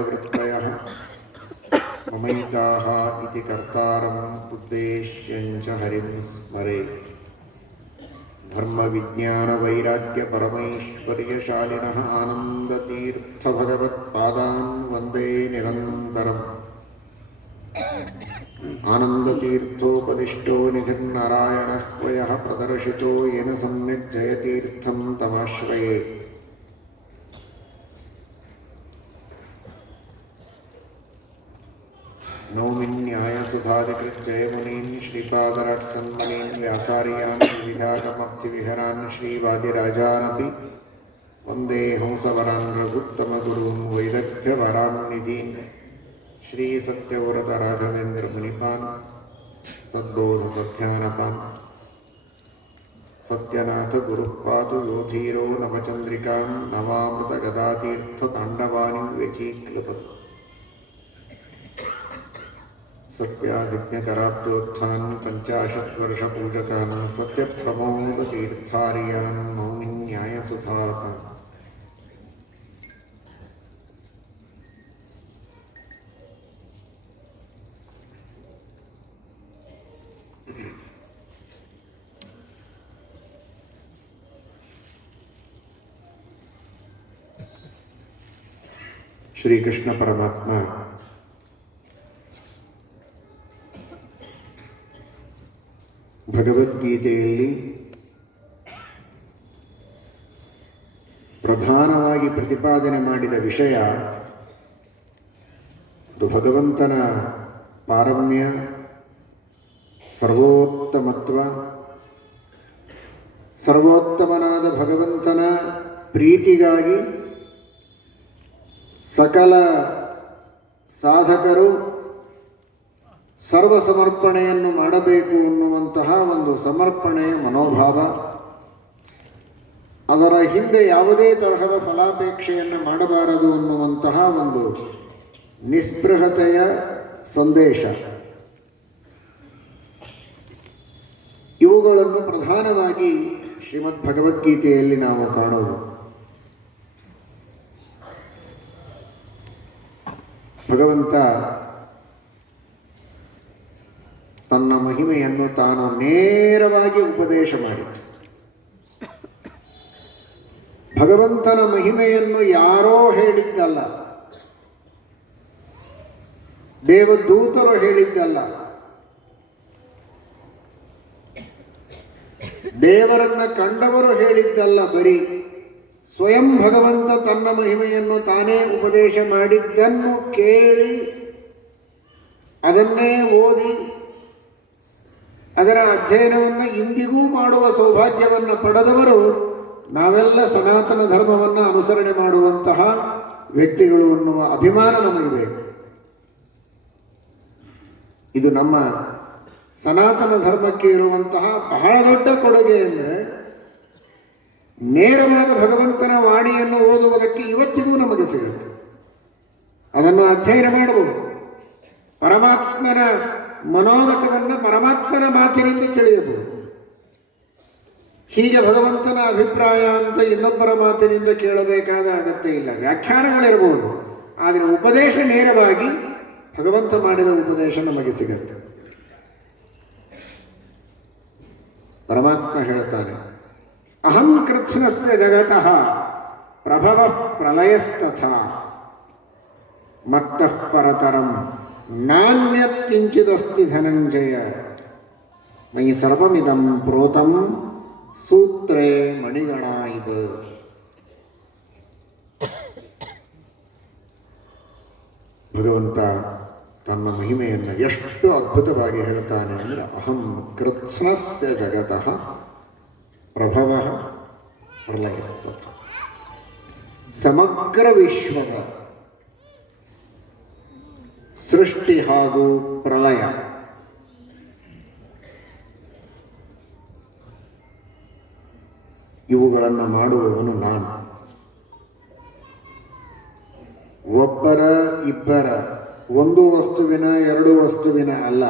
वृत्तयः ममैताः इति कर्तारम् उद्देश्यञ्च हरिं स्मरेत्। धर्मविज्ञानवैराग्यपरमैश्वर्यशालिनः आनन्दतीर्थभगवत्पादान् वन्दे निरन्तरम्। आनन्दतीर्थोपदिष्टो निधिर्नारायणः क्वयः प्रदर्शितो येन सम्यक् जयतीर्थं तमाश्रये। नौमिन्यायसुधादिकृत्ययमुनीन् श्रीपादराट्सन्मनीन् व्यासार्यान् विविधागमक्तिविहरान् श्रीवादिराजानपि वन्दे हंसवरान् रघुत्तमगुरून् वैदग्ध्यवरान्निधीन् श्रीसत्यव्रतराघवेन्द्रमुनिपान् सद्बोधसध्यानपान् सत्यनाथगुरुः पातु योधीरो नवचन्द्रिकां नवामृतगदातीर्थताण्डवानि व्यचीक्लपतु। सत्याभिज्ञकराब्दोत्थान् पञ्चाशद्वर्षपूजकान् सत्यप्रमोदतीर्थार्यान् नौमिन्यायसुधारतान्। ಶ್ರೀಕೃಷ್ಣ ಪರಮಾತ್ಮ ಭಗವದ್ಗೀತೆಯಲ್ಲಿ ಪ್ರಧಾನವಾಗಿ ಪ್ರತಿಪಾದನೆ ಮಾಡಿದ ವಿಷಯ ಅದು ಭಗವಂತನ ಪಾರಮ್ಯ, ಸರ್ವೋತ್ತಮತ್ವ, ಸರ್ವೋತ್ತಮನಾದ ಭಗವಂತನ ಪ್ರೀತಿಗಾಗಿ ಸಕಲ ಸಾಧಕರು ಸರ್ವ ಸಮರ್ಪಣೆಯನ್ನು ಮಾಡಬೇಕು ಅನ್ನುವಂತಹ ಒಂದು ಸಮರ್ಪಣೆಯ ಮನೋಭಾವ, ಅದರ ಹಿಂದೆ ಯಾವುದೇ ತರಹದ ಫಲಾಪೇಕ್ಷೆಯನ್ನು ಮಾಡಬಾರದು ಅನ್ನುವಂತಹ ಒಂದು ನಿಸ್ಪೃಹತೆಯ ಸಂದೇಶ, ಇವುಗಳನ್ನು ಪ್ರಧಾನವಾಗಿ ಶ್ರೀಮದ್ ಭಗವದ್ಗೀತೆಯಲ್ಲಿ ನಾವು ಕಾಣೋದು. ಭಗವಂತ ತನ್ನ ಮಹಿಮೆಯನ್ನು ತಾನು ನೇರವಾಗಿ ಉಪದೇಶ ಮಾಡಿತು. ಭಗವಂತನ ಮಹಿಮೆಯನ್ನು ಯಾರೋ ಹೇಳಿದ್ದಲ್ಲ, ದೇವದೂತರು ಹೇಳಿದ್ದಲ್ಲ, ದೇವರನ್ನ ಕಂಡವರು ಹೇಳಿದ್ದಲ್ಲ, ಬರೀ ಸ್ವಯಂ ಭಗವಂತ ತನ್ನ ಮಹಿಮೆಯನ್ನು ತಾನೇ ಉಪದೇಶ ಮಾಡಿದ್ದನ್ನು ಕೇಳಿ ಅದನ್ನೇ ಓದಿ ಅದರ ಅಧ್ಯಯನವನ್ನು ಇಂದಿಗೂ ಮಾಡುವ ಸೌಭಾಗ್ಯವನ್ನು ಪಡೆದವರು ನಾವೆಲ್ಲ ಸನಾತನ ಧರ್ಮವನ್ನು ಅನುಸರಣೆ ಮಾಡುವಂತಹ ವ್ಯಕ್ತಿಗಳು ಅನ್ನುವ ಅಭಿಮಾನ ನಮಗೆ ಬೇಕು. ಇದು ನಮ್ಮ ಸನಾತನ ಧರ್ಮಕ್ಕೆ ಇರುವಂತಹ ಬಹಳ ದೊಡ್ಡ ಕೊಡುಗೆ. ಅಂದರೆ ನೇರವಾದ ಭಗವಂತನ ವಾಣಿಯನ್ನು ಓದುವುದಕ್ಕೆ ಇವತ್ತಿಗೂ ನಮಗೆ ಸಿಗುತ್ತೆ. ಅದನ್ನು ಅಧ್ಯಯನ ಮಾಡಬಹುದು. ಪರಮಾತ್ಮನ ಮನೋಗತವನ್ನು ಪರಮಾತ್ಮನ ಮಾತಿನಿಂದ ತಿಳಿಯಬಹುದು. ಹೀಗೆ ಭಗವಂತನ ಅಭಿಪ್ರಾಯ ಅಂತ ಇನ್ನೊಬ್ಬರ ಮಾತಿನಿಂದ ಕೇಳಬೇಕಾದ ಅಗತ್ಯ ಇಲ್ಲ. ವ್ಯಾಖ್ಯಾನಗಳಿರಬಹುದು, ಆದರೆ ಉಪದೇಶ ನೇರವಾಗಿ ಭಗವಂತ ಮಾಡಿದ ಉಪದೇಶ ನಮಗೆ ಸಿಗುತ್ತೆ. ಪರಮಾತ್ಮ ಹೇಳ್ತಾನೆ, ಅಹಂ ಕೃತ್ಸ್ನಸ್ಯ ಜಗತಃ ಪ್ರಭವ ಪ್ರಲಯಸ್ತಥಾ ಮತ್ತಃ ಪರತರಂ ನಾನ್ಯತ್ ಕಿಂಚಿದಸ್ತಿ ಧನಂಜಯ ಮಯಿ ಸರ್ವಮಿದಂ ಪ್ರೋತಂ ಸೂತ್ರೇ ಮಣಿಗಣ ಇವ. ಭಗವಂತ ತನ್ನ ಮಹಿಮೆಯನ್ನು ಎಷ್ಟು ಅದ್ಭುತವಾಗಿ ಹೇಳ್ತಾನೆ ಅಂದರೆ, ಅಹಂ ಕೃತ್ಸ್ನಸ್ಯ ಜಗತಃ ಪ್ರಭವ ಪ್ರಲಯಸ್ತಥ. ಸಮಗ್ರ ವಿಶ್ವದ ಸೃಷ್ಟಿ ಹಾಗೂ ಪ್ರಲಯ ಇವುಗಳನ್ನು ಮಾಡುವವನು ನಾನು. ಒಬ್ಬರ ಇಬ್ಬರ, ಒಂದು ವಸ್ತುವಿನ ಎರಡು ವಸ್ತುವಿನ ಅಲ್ಲ.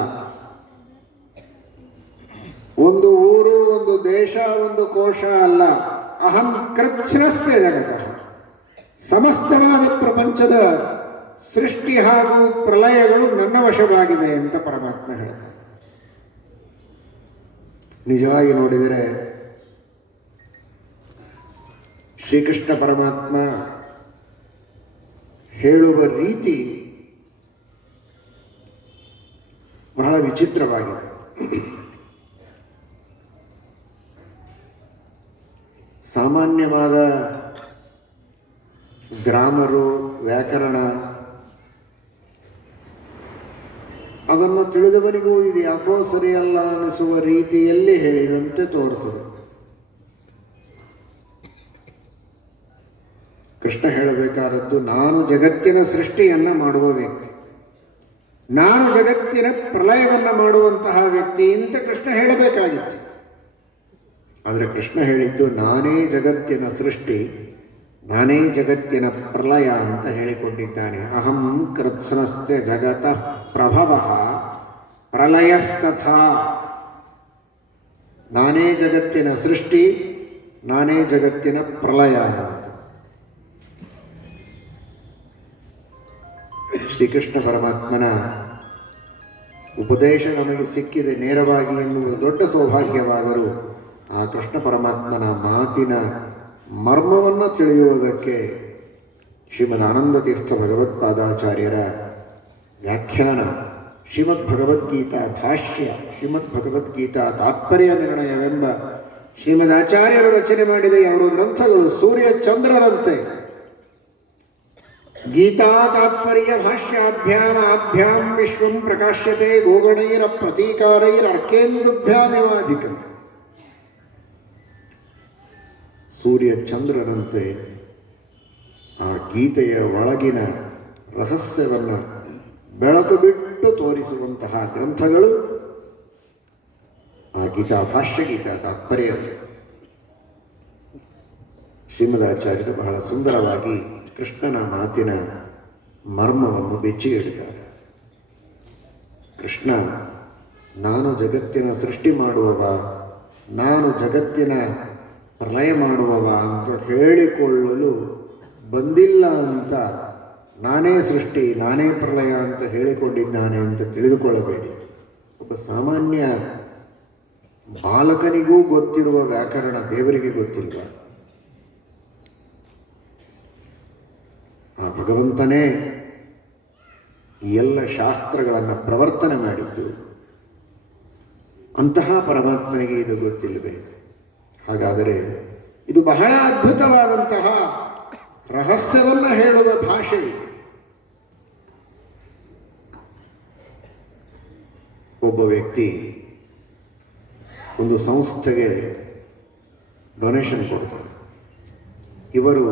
ಒಂದು ಊರು, ಒಂದು ದೇಶ, ಒಂದು ಕೋಶ ಅಲ್ಲ. ಅಹಂ ಕೃತ್ಸ್ನಸ್ಯ ಜಗತಃ, ಸಮಸ್ತವಾದ ಪ್ರಪಂಚದ ಸೃಷ್ಟಿ ಹಾಗೂ ಪ್ರಲಯಗಳು ನನ್ನ ವಶವಾಗಿವೆ ಅಂತ ಪರಮಾತ್ಮ ಹೇಳ್ತಾನೆ. ನಿಜವಾಗಿ ನೋಡಿದರೆ ಶ್ರೀಕೃಷ್ಣ ಪರಮಾತ್ಮ ಹೇಳುವ ರೀತಿ ಬಹಳ ವಿಚಿತ್ರವಾಗಿದೆ. ಸಾಮಾನ್ಯವಾದ ಗ್ರಾಮರು, ವ್ಯಾಕರಣ ಅದನ್ನು ತಿಳಿದವನಿಗೂ ಇದು ಯಾಕೋ ಸರಿಯಲ್ಲ ಅನಿಸುವ ರೀತಿಯಲ್ಲಿ ಹೇಳಿದಂತೆ ತೋರ್ತದೆ. ಕೃಷ್ಣ ಹೇಳಬೇಕಾದದ್ದು, ನಾನು ಜಗತ್ತಿನ ಸೃಷ್ಟಿಯನ್ನ ಮಾಡುವ ವ್ಯಕ್ತಿ, ನಾನು ಜಗತ್ತಿನ ಪ್ರಲಯವನ್ನು ಮಾಡುವಂತಹ ವ್ಯಕ್ತಿ ಅಂತ ಕೃಷ್ಣ ಹೇಳಬೇಕಾಗಿತ್ತು. ಆದರೆ ಕೃಷ್ಣ ಹೇಳಿದ್ದು ನಾನೇ ಜಗತ್ತಿನ ಸೃಷ್ಟಿ, ನಾನೇ ಜಗತ್ತಿನ ಪ್ರಲಯ ಅಂತ ಹೇಳಿಕೊಂಡಿದ್ದಾನೆ. ಅಹಂ ಕೃತ್ಸ್ನಸ್ತೆ ಜಗತಃ ಪ್ರಭವಃ ಪ್ರಲಯಸ್ತಥಾ. ನಾನೇ ಜಗತ್ತಿನ ಸೃಷ್ಟಿ, ನಾನೇ ಜಗತ್ತಿನ ಪ್ರಲಯ ಅಂತ. ಶ್ರೀಕೃಷ್ಣ ಪರಮಾತ್ಮನ ಉಪದೇಶ ನಮಗೆ ಸಿಕ್ಕಿದೆ ನೇರವಾಗಿ ಎನ್ನುವುದು ದೊಡ್ಡ ಸೌಭಾಗ್ಯವಾದರೂ ಆ ಕೃಷ್ಣ ಪರಮಾತ್ಮನ ಮಾತಿನ ಮರ್ಮವನ್ನು ತಿಳಿಯುವುದಕ್ಕೆ ಶ್ರೀಮದ್ ಆನಂದ ತೀರ್ಥ ಭಗವತ್ಪಾದಾಚಾರ್ಯರ ವ್ಯಾಖ್ಯಾನ, ಶ್ರೀಮದ್ ಭಗವದ್ಗೀತಾ ಭಾಷ್ಯ, ಶ್ರೀಮದ್ ಭಗವದ್ಗೀತಾ ತಾತ್ಪರ್ಯ ನಿರ್ಣಯವೆಂಬ ಶ್ರೀಮದ್ ಆಚಾರ್ಯರು ರಚನೆ ಮಾಡಿದ 2 ಗ್ರಂಥಗಳು ಸೂರ್ಯ ಚಂದ್ರರಂತೆ. ಗೀತಾ ತಾತ್ಪರ್ಯ ಭಾಷ್ಯಾಭ್ಯಾಂ ವಿಶ್ವಂ ಪ್ರಕಾಶ್ಯತೆ ಗೋಗಣೈರ ಪ್ರತೀಕಾರೈರರ್ಕೇಂದುಭ್ಯಾಮಿವಾಧಿಕಂ. ಸೂರ್ಯ ಚಂದ್ರನಂತೆ ಆ ಗೀತೆಯ ಒಳಗಿನ ರಹಸ್ಯವನ್ನು ಬೆಳಕು ಬಿಟ್ಟು ತೋರಿಸುವಂತಹ ಗ್ರಂಥಗಳು ಆ ಗೀತಾ ಭಾಷ್ಯ, ಗೀತಾ ತಾತ್ಪರ್ಯ. ಶ್ರೀಮದಾಚಾರ್ಯರು ಬಹಳ ಸುಂದರವಾಗಿ ಕೃಷ್ಣನ ಮಾತಿನ ಮರ್ಮವನ್ನು ಬೆಚ್ಚಿ ಇಡಿದ್ದಾರೆ. ಕೃಷ್ಣ ನಾನು ಜಗತ್ತಿನ ಸೃಷ್ಟಿ ಮಾಡುವವ, ನಾನು ಜಗತ್ತಿನ ಪ್ರಲಯ ಮಾಡುವವ ಅಂತ ಹೇಳಿಕೊಳ್ಳಲು ಬಂದಿಲ್ಲ ಅಂತ, ನಾನೇ ಸೃಷ್ಟಿ ನಾನೇ ಪ್ರಲಯ ಅಂತ ಹೇಳಿಕೊಂಡಿದ್ದಾನೆ ಅಂತ ತಿಳಿದುಕೊಳ್ಳಬೇಡಿ. ಒಬ್ಬ ಸಾಮಾನ್ಯ ಬಾಲಕನಿಗೂ ಗೊತ್ತಿರುವ ವ್ಯಾಕರಣ ದೇವರಿಗೆ ಗೊತ್ತಿಲ್ವ? ಆ ಭಗವಂತನೇ ಈ ಎಲ್ಲ ಶಾಸ್ತ್ರಗಳನ್ನು ಪ್ರವರ್ತನೆ ಮಾಡಿದ್ದು. ಅಂತಹ ಪರಮಾತ್ಮನಿಗೆ ಇದು ಗೊತ್ತಿಲ್ಲವೇ? ಹಾಗಾದರೆ ಇದು ಬಹಳ ಅದ್ಭುತವಾದಂತಹ ರಹಸ್ಯವನ್ನು ಹೇಳುವ ಭಾಷೆ. ಒಬ್ಬ ವ್ಯಕ್ತಿ ಒಂದು ಸಂಸ್ಥೆಗೆ ಡೊನೇಷನ್ ಕೊಡ್ತಾರೆ. ಇವರು